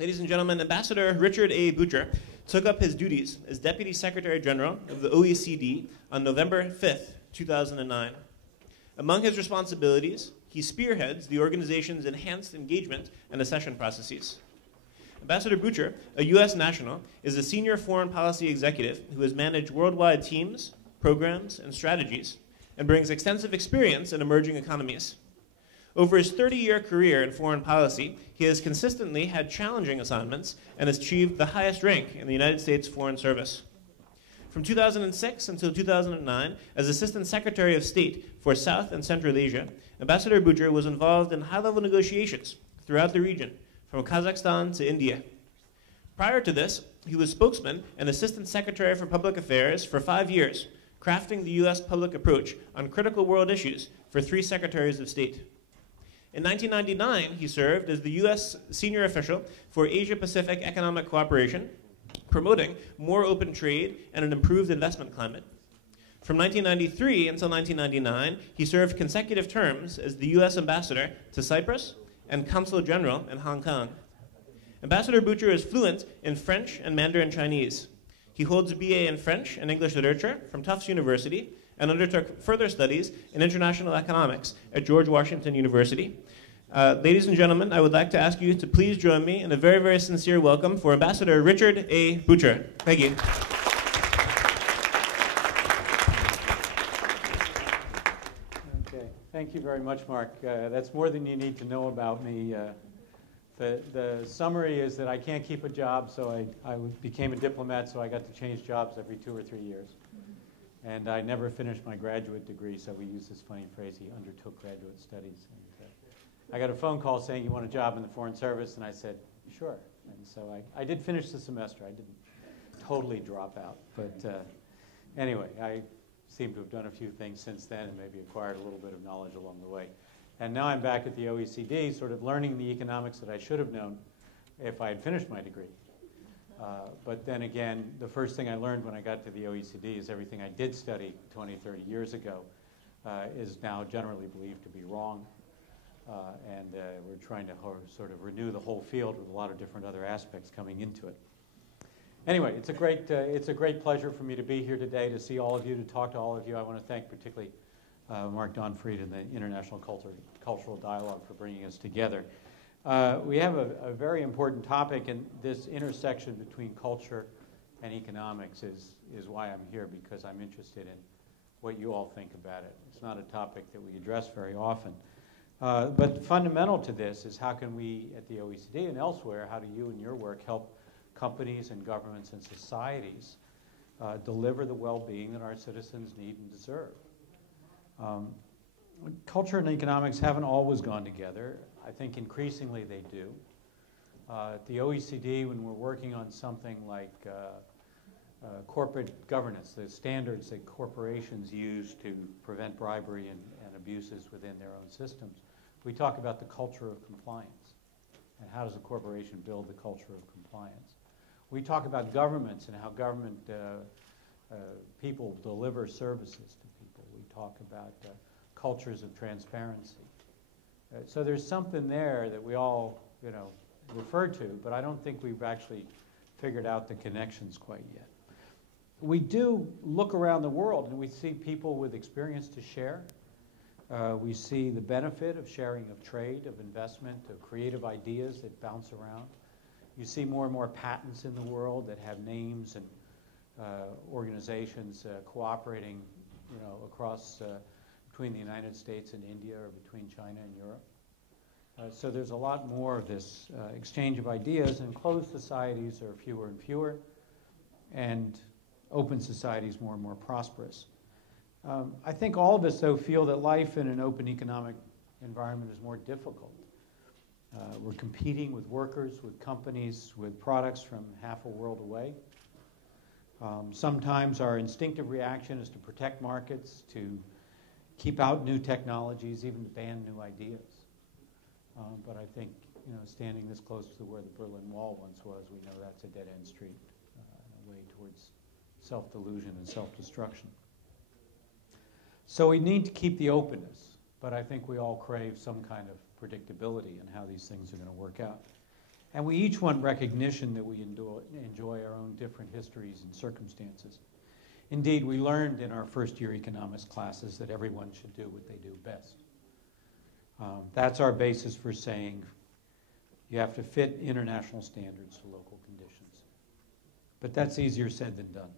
Ladies and gentlemen, Ambassador Richard A. Boucher took up his duties as Deputy Secretary General of the OECD on November 5th, 2009. Among his responsibilities, he spearheads the organization's enhanced engagement and accession processes. Ambassador Boucher, a U.S. national, is a senior foreign policy executive who has managed worldwide teams, programs, and strategies, and brings extensive experience in emerging economies. Over his 30-year career in foreign policy, he has consistently had challenging assignments and has achieved the highest rank in the United States Foreign Service. From 2006 until 2009, as Assistant Secretary of State for South and Central Asia, Ambassador Boucher was involved in high-level negotiations throughout the region, from Kazakhstan to India. Prior to this, he was spokesman and Assistant Secretary for Public Affairs for 5 years, crafting the U.S. public approach on critical world issues for 3 Secretaries of State. In 1999, he served as the U.S. senior official for Asia-Pacific Economic Cooperation, promoting more open trade and an improved investment climate. From 1993 until 1999, he served consecutive terms as the U.S. ambassador to Cyprus and Consul General in Hong Kong. Ambassador Boucher is fluent in French and Mandarin Chinese. He holds a BA in French and English Literature from Tufts University and undertook further studies in international economics at George Washington University. Ladies and gentlemen, I would like to ask you to please join me in a very, very sincere welcome for Ambassador Richard A. Boucher. Thank you. Okay, thank you very much, Mark. That's more than you need to know about me. The summary is that I can't keep a job, so I became a diplomat, so I got to change jobs every 2 or 3 years. And I never finished my graduate degree, so we use this funny phrase, he undertook graduate studies. And, I got a phone call saying, you want a job in the Foreign Service? And I said, sure. And so I did finish the semester. I didn't totally drop out. But anyway, I seem to have done a few things since then and maybe acquired a little bit of knowledge along the way. And now I'm back at the OECD, sort of learning the economics that I should have known if I had finished my degree. But then again, the first thing I learned when I got to the OECD is everything I did study 20, 30 years ago is now generally believed to be wrong. And we're trying to sort of renew the whole field with a lot of different other aspects coming into it. Anyway, it's a great pleasure for me to be here today, to see all of you, to talk to all of you. I want to thank particularly Mark Donfried and the International Cultural Dialogue for bringing us together. We have a very important topic, and this intersection between culture and economics is why I'm here, because I'm interested in what you all think about it. It's not a topic that we address very often. But fundamental to this is how can we, at the OECD and elsewhere, how do you and your work help companies and governments and societies deliver the well-being that our citizens need and deserve? Culture and economics haven't always gone together. I think increasingly they do. At the OECD, when we're working on something like corporate governance, the standards that corporations use to prevent bribery and abuses within their own systems, we talk about the culture of compliance and how does a corporation build the culture of compliance. We talk about governments and how government people deliver services to people. We talk about cultures of transparency. So there's something there that we all, refer to, but I don't think we've actually figured out the connections quite yet. We do look around the world and we see people with experience to share. We see the benefit of sharing of trade, of investment, of creative ideas that bounce around. You see more and more patents in the world that have names and organizations cooperating, across between the United States and India or between China and Europe. So there's a lot more of this exchange of ideas, and closed societies are fewer and fewer, and open societies more and more prosperous. I think all of us, though, feel that life in an open economic environment is more difficult. We're competing with workers, with companies, with products from half a world away. Sometimes our instinctive reaction is to protect markets, to keep out new technologies, even to ban new ideas. But I think, standing this close to where the Berlin Wall once was, we know that's a dead-end street, a way towards self-delusion and self-destruction. So we need to keep the openness, but I think we all crave some kind of predictability in how these things are going to work out. And we each want recognition that we enjoy our own different histories and circumstances. Indeed, we learned in our first-year economics classes that everyone should do what they do best. That's our basis for saying you have to fit international standards to local conditions. But that's easier said than done.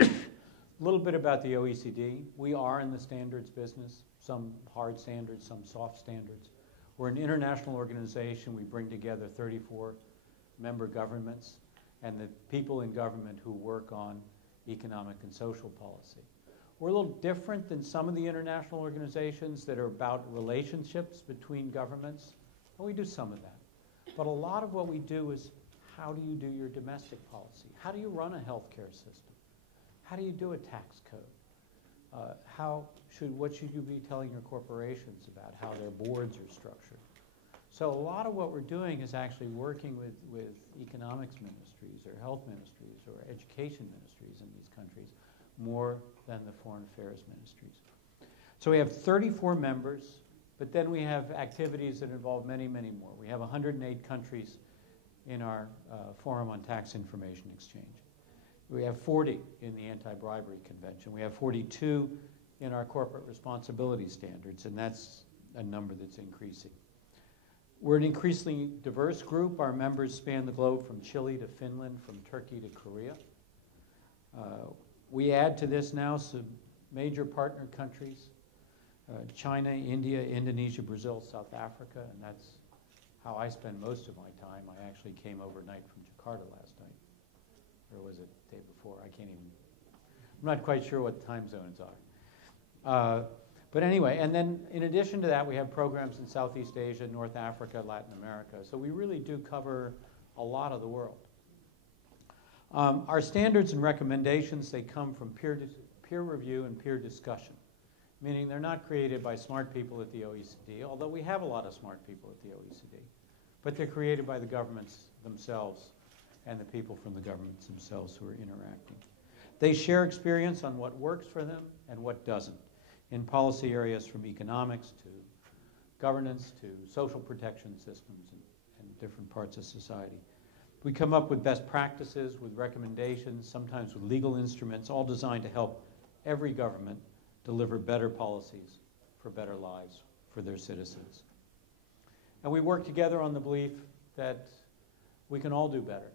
A little bit about the OECD. We are in the standards business, some hard standards, some soft standards. We're an international organization. We bring together 34 member governments and the people in government who work on economic and social policy. We're a little different than some of the international organizations that are about relationships between governments. And we do some of that. But a lot of what we do is, how do you do your domestic policy? How do you run a healthcare system? How do you do a tax code? What should you be telling your corporations about how their boards are structured? So a lot of what we're doing is actually working with economics ministries or health ministries or education ministries in these countries more than the foreign affairs ministries. So we have 34 members, but then we have activities that involve many, many more. We have 108 countries in our Forum on Tax Information Exchange. We have 40 in the Anti-Bribery Convention. We have 42 in our corporate responsibility standards, and that's a number that's increasing. We're an increasingly diverse group. Our members span the globe from Chile to Finland, from Turkey to Korea. We add to this now some major partner countries, China, India, Indonesia, Brazil, South Africa, and that's how I spend most of my time. I actually came overnight from Jakarta last night. Or was it the day before? I'm not quite sure what the time zones are. But anyway, and then in addition to that, we have programs in Southeast Asia, North Africa, Latin America. So we really do cover a lot of the world. Our standards and recommendations, they come from peer review and peer discussion, meaning they're not created by smart people at the OECD, although we have a lot of smart people at the OECD, but they're created by the governments themselves and the people from the governments themselves who are interacting. They share experience on what works for them and what doesn't in policy areas from economics to governance to social protection systems and different parts of society. We come up with best practices, with recommendations, sometimes with legal instruments, all designed to help every government deliver better policies for better lives for their citizens. And we work together on the belief that we can all do better.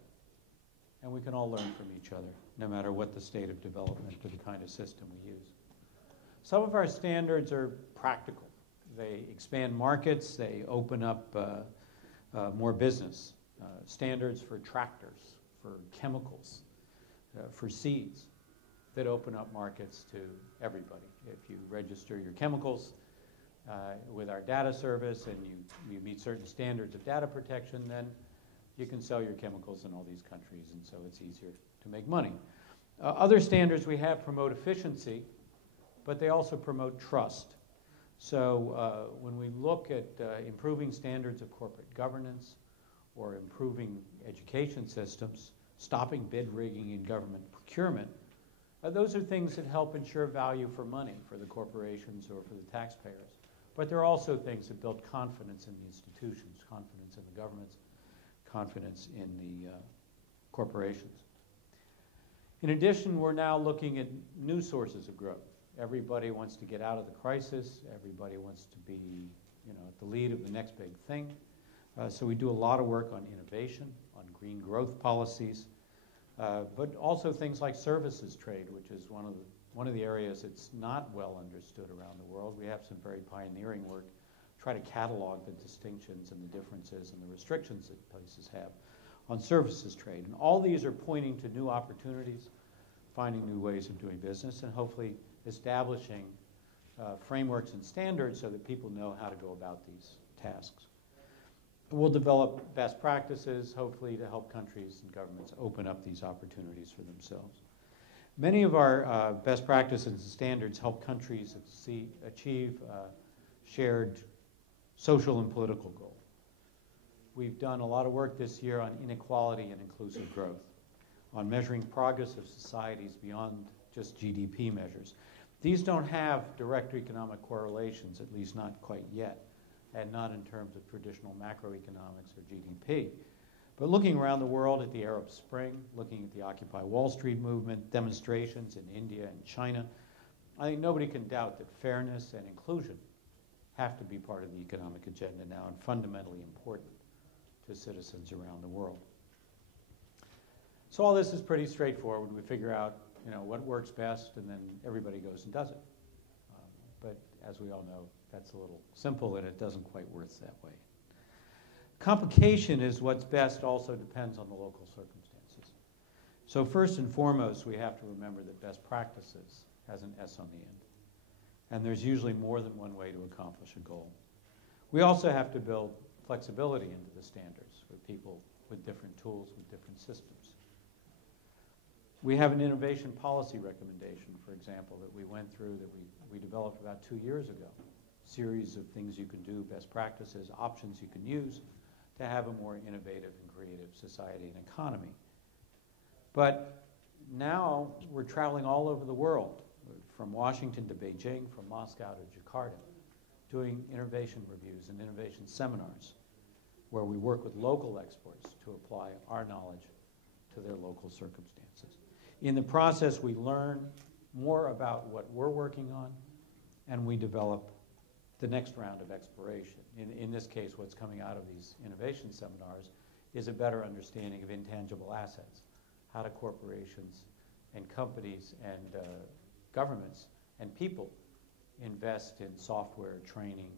And we can all learn from each other, no matter what the state of development or the kind of system we use. Some of our standards are practical. They expand markets. They open up more business. Standards for tractors, for chemicals, for seeds that open up markets to everybody. If you register your chemicals with our data service and you meet certain standards of data protection, then you can sell your chemicals in all these countries, and so it's easier to make money. Other standards we have promote efficiency, but they also promote trust. So when we look at improving standards of corporate governance or improving education systems, stopping bid rigging in government procurement, those are things that help ensure value for money for the corporations or for the taxpayers. But there are also things that build confidence in the institutions, confidence in the governments, confidence in the corporations. In addition, we're now looking at new sources of growth. Everybody wants to get out of the crisis. Everybody wants to be, at the lead of the next big thing. So we do a lot of work on innovation, on green growth policies, but also things like services trade, which is one of the areas that's not well understood around the world. We have some very pioneering work, try to catalog the distinctions and the differences and the restrictions that places have on services trade. And all these are pointing to new opportunities, finding new ways of doing business, and hopefully establishing frameworks and standards so that people know how to go about these tasks. We'll develop best practices, hopefully, to help countries and governments open up these opportunities for themselves. Many of our best practices and standards help countries achieve shared social and political goals. We've done a lot of work this year on inequality and inclusive growth, on measuring progress of societies beyond just GDP measures. These don't have direct economic correlations, at least not quite yet, and not in terms of traditional macroeconomics or GDP. But looking around the world at the Arab Spring, looking at the Occupy Wall Street movement, demonstrations in India and China, I think nobody can doubt that fairness and inclusion have to be part of the economic agenda now and fundamentally important to citizens around the world. So all this is pretty straightforward. We figure out, what works best, and then everybody goes and does it. But as we all know, that's a little simple, and it doesn't quite work that way. Complication is what's best also depends on the local circumstances. So first and foremost, we have to remember that best practices has an S on the end. And there's usually more than one way to accomplish a goal. We also have to build flexibility into the standards with people with different tools, with different systems. We have an innovation policy recommendation, for example, that we went through, that we developed about 2 years ago. A series of things you can do, best practices, options you can use to have a more innovative and creative society and economy. But now we're traveling all over the world, from Washington to Beijing, from Moscow to Jakarta, doing innovation reviews and innovation seminars where we work with local experts to apply our knowledge to their local circumstances. In the process, we learn more about what we're working on, and we develop the next round of exploration. In this case, what's coming out of these innovation seminars is a better understanding of intangible assets. How do corporations and companies and governments and people invest in software, training,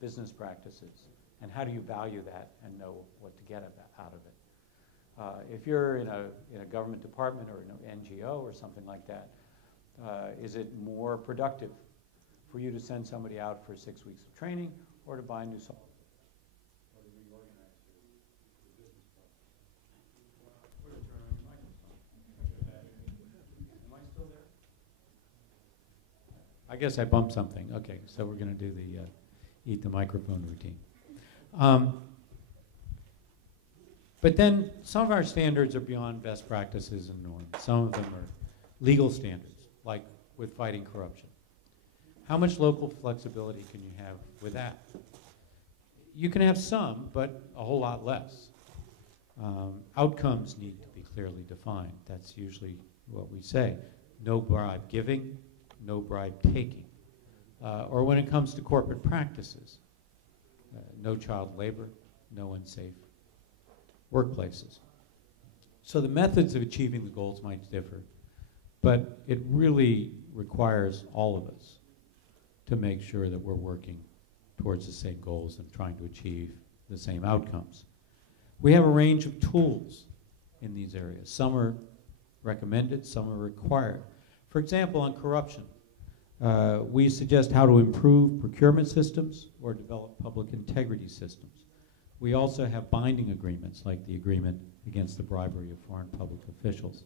business practices, and how do you value that and know what to get out of it? If you're in a government department or an NGO or something like that, is it more productive for you to send somebody out for 6 weeks of training or to buy new software? Or to reorganize your business process? Or to turn on your microphone? Am I still there? I guess I bumped something. Okay, so we're going to do the eat the microphone routine. But then some of our standards are beyond best practices and norms. Some of them are legal standards, like with fighting corruption. How much local flexibility can you have with that? You can have some, but a whole lot less. Outcomes need to be clearly defined. That's usually what we say. No bribe giving, no bribe taking. Or when it comes to corporate practices, no child labor, no unsafe workplaces. So the methods of achieving the goals might differ, but it really requires all of us to make sure that we're working towards the same goals and trying to achieve the same outcomes. We have a range of tools in these areas. Some are recommended, some are required. For example, on corruption, we suggest how to improve procurement systems or develop public integrity systems. We also have binding agreements, like the agreement against the bribery of foreign public officials.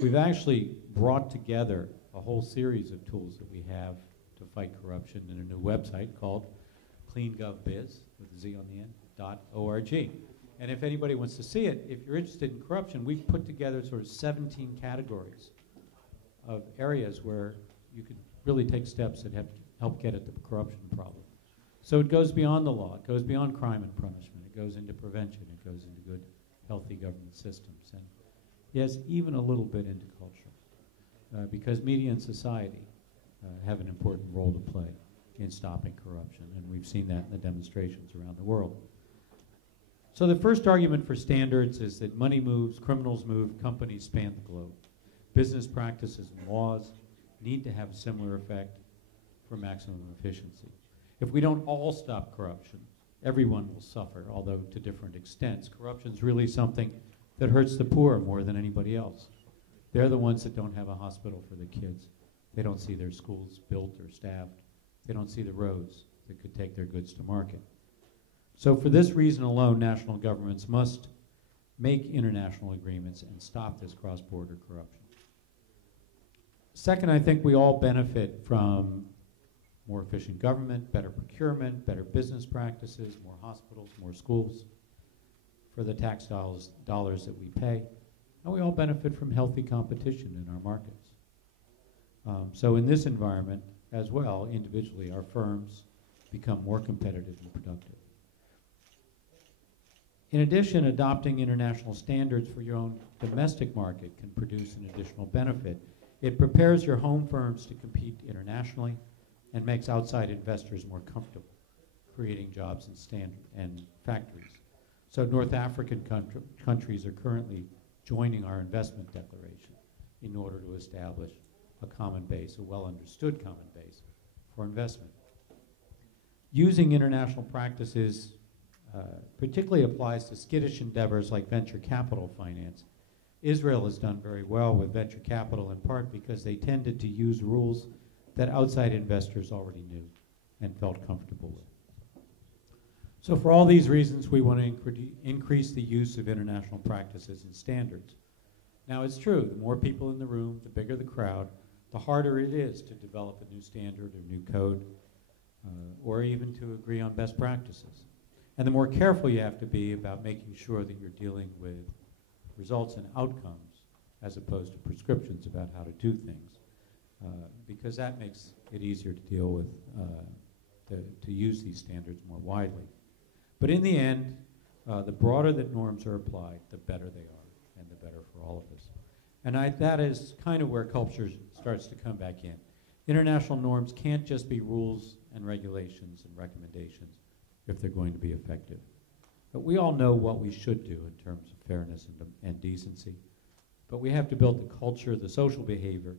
We've actually brought together a whole series of tools that we have to fight corruption in a new website called cleangovbiz, with a Z on the end, .org. And if anybody wants to see it, if you're interested in corruption, we've put together sort of 17 categories of areas where you could really take steps that help get at the corruption problem. So it goes beyond the law. It goes beyond crime and punishment. It goes into prevention. It goes into good, healthy government systems. And yes, even a little bit into culture. Because media and society have an important role to play in stopping corruption. And we've seen that in the demonstrations around the world. So the first argument for standards is that money moves, criminals move, companies span the globe. Business practices and laws need to have a similar effect for maximum efficiency. If we don't all stop corruption, everyone will suffer, although to different extents. Corruption is really something that hurts the poor more than anybody else. They're the ones that don't have a hospital for their kids. They don't see their schools built or staffed. They don't see the roads that could take their goods to market. So for this reason alone, national governments must make international agreements and stop this cross-border corruption. Second, I think we all benefit from more efficient government, better procurement, better business practices, more hospitals, more schools for the tax dollars that we pay. And we all benefit from healthy competition in our markets. So in this environment as well, individually, our firms become more competitive and productive. In addition, adopting international standards for your own domestic market can produce an additional benefit. It prepares your home firms to compete internationally and makes outside investors more comfortable, creating jobs and factories. So North African countries are currently joining our investment declaration in order to establish a common base, a well-understood common base for investment. Using international practices particularly applies to skittish endeavors like venture capital finance. Israel has done very well with venture capital in part because they tended to use rules that outside investors already knew and felt comfortable with. So for all these reasons, we want to increase the use of international practices and standards. Now, it's true, the more people in the room, the bigger the crowd, the harder it is to develop a new standard or new code, or even to agree on best practices. And the more careful you have to be about making sure that you're dealing with results and outcomes as opposed to prescriptions about how to do things, because that makes it easier to deal with, to use these standards more widely. But in the end, the broader that norms are applied, the better they are, and the better for all of us. And that is kind of where culture starts to come back in. International norms can't just be rules and regulations and recommendations if they're going to be effective. But we all know what we should do in terms of fairness and decency. But we have to build the culture, the social behavior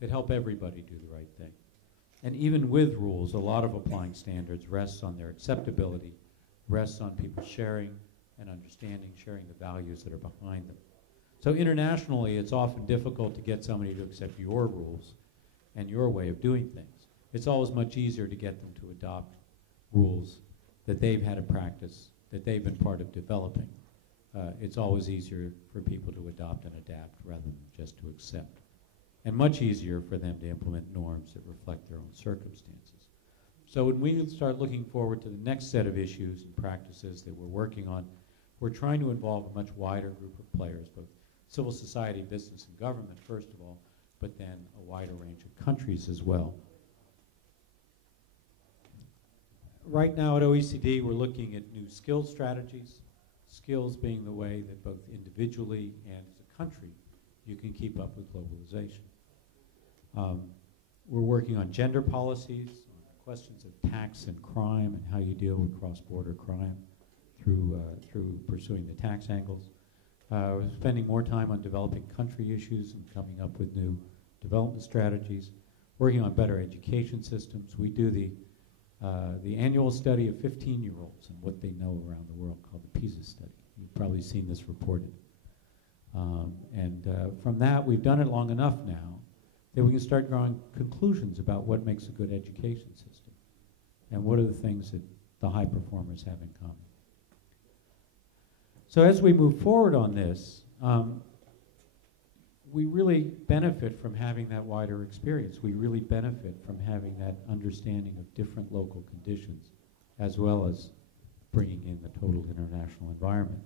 that help everybody do the right thing. And even with rules, a lot of applying standards rests on their acceptability, rests on people sharing and understanding, sharing the values that are behind them. So internationally, it's often difficult to get somebody to accept your rules and your way of doing things. It's always much easier to get them to adopt rules that they've had a practice, that they've been part of developing. It's always easier for people to adopt and adapt rather than just to accept. And much easier for them to implement norms that reflect their own circumstances. So when we start looking forward to the next set of issues and practices that we're working on, we're trying to involve a much wider group of players, both civil society, business, and government, first of all, but then a wider range of countries as well. Right now at OECD, we're looking at new skills strategies, skills being the way that both individually and as a country you can keep up with globalization. We're working on gender policies, on questions of tax and crime and how you deal with cross-border crime through pursuing the tax angles. We're spending more time on developing country issues and coming up with new development strategies, working on better education systems. We do the annual study of 15-year-olds and what they know around the world called the PISA study. You've probably seen this reported. From that, we've done it long enough now that we can start drawing conclusions about what makes a good education system and what are the things that the high performers have in common. So as we move forward on this, we really benefit from having that wider experience. We really benefit from having that understanding of different local conditions, as well as bringing in the total international environment.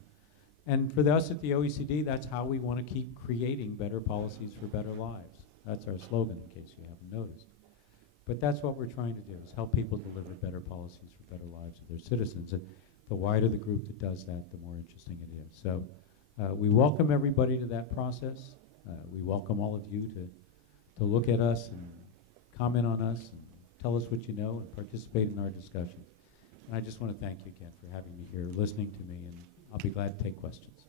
And for us at the OECD, that's how we want to keep creating better policies for better lives. That's our slogan, in case you haven't noticed. But that's what we're trying to do, is help people deliver better policies for better lives of their citizens. And the wider the group that does that, the more interesting it is. So we welcome everybody to that process. We welcome all of you to look at us and comment on us and tell us what you know and participate in our discussions. And I just want to thank you again for having me here, listening to me, and I'll be glad to take questions.